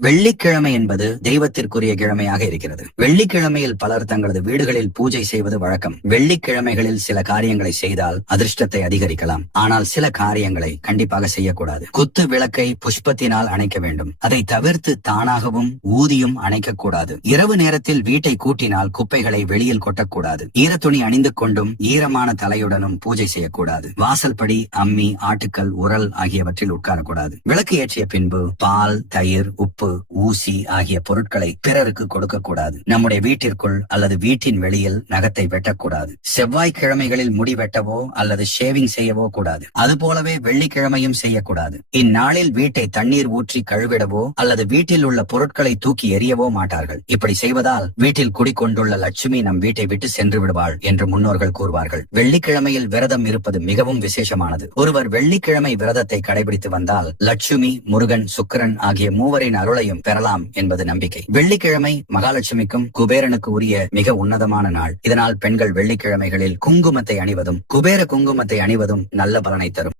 வெள்ளிக்கிழமை என்பது தெய்வத்திற்குரிய கிழமையாக இருக்கிறது. வெள்ளிக்கிழமையில் பலர் தங்களது வீடுகளில் பூஜை செய்வது வழக்கம். வெள்ளிக்கிழமைகளில் சில காரியங்களை செய்தால் அதிர்ஷ்டத்தை அதிகரிக்கலாம். ஆனால் சில காரியங்களை கண்டிப்பாக செய்யக்கூடாது. குத்து விளக்கை புஷ்பத்தினால் அணைக்க வேண்டும். அதை தவிர்த்து தானாகவும் ஊதியும் அணைக்கக்கூடாது. இரவு நேரத்தில் வீட்டை கூட்டினால் குப்பைகளை வெளியில் கொட்டக்கூடாது. ஈரத்துணி அணிந்து கொண்டும் ஈரமான தலையுடனும் பூஜை செய்யக்கூடாது. வாசல்படி, அம்மி, ஆட்டுக்கல், உரல் ஆகியவற்றில் உட்காரக்கூடாது. விளக்கு ஏற்றிய பின்பு பால், தயிர், உப்பு, ஊசி ஆகிய பொருட்களை பிறருக்கு கொடுக்க கூடாது. நம்முடைய வீட்டிற்குள் அல்லது வீட்டின் வெளியில் நகத்தை வெட்டக்கூடாது. செவ்வாய்க்கிழமைகளில் முடி வெட்டவோ அல்லது ஷேவிங் செய்யவோ கூடாது. அதுபோலவே வெள்ளிக்கிழமையும் செய்யக்கூடாது. இந்நாளில் வீட்டை தண்ணீர் ஊற்றி கழுவிடவோ அல்லது வீட்டில் உள்ள பொருட்களை தூக்கி எறியவோ மாட்டார்கள். இப்படி செய்வதால் வீட்டில் குடிக்கொண்டுள்ள லட்சுமி நம் வீட்டை விட்டு சென்று விடுவாள் என்று முன்னோர்கள் கூறுவார்கள். வெள்ளிக்கிழமையில் விரதம் இருப்பது மிகவும் விசேஷமானது. ஒருவர் வெள்ளிக்கிழமை விரதத்தை கடைபிடித்து வந்தால் லட்சுமி, முருகன், சுக்கிரன் ஆகிய மூவரின் அருளையும் பெறலாம் என்பது நம்பிக்கை. வெள்ளிக்கிழமை மகாலட்சுமிக்கும் குபேரனுக்கு உரிய மிக உன்னதமான நாள். இதனால் பெண்கள் வெள்ளிக்கிழமைகளில் குங்குமத்தை அணிவதும் குபேர குங்குமத்தை அணிவதும் நல்ல பலனை தரும்.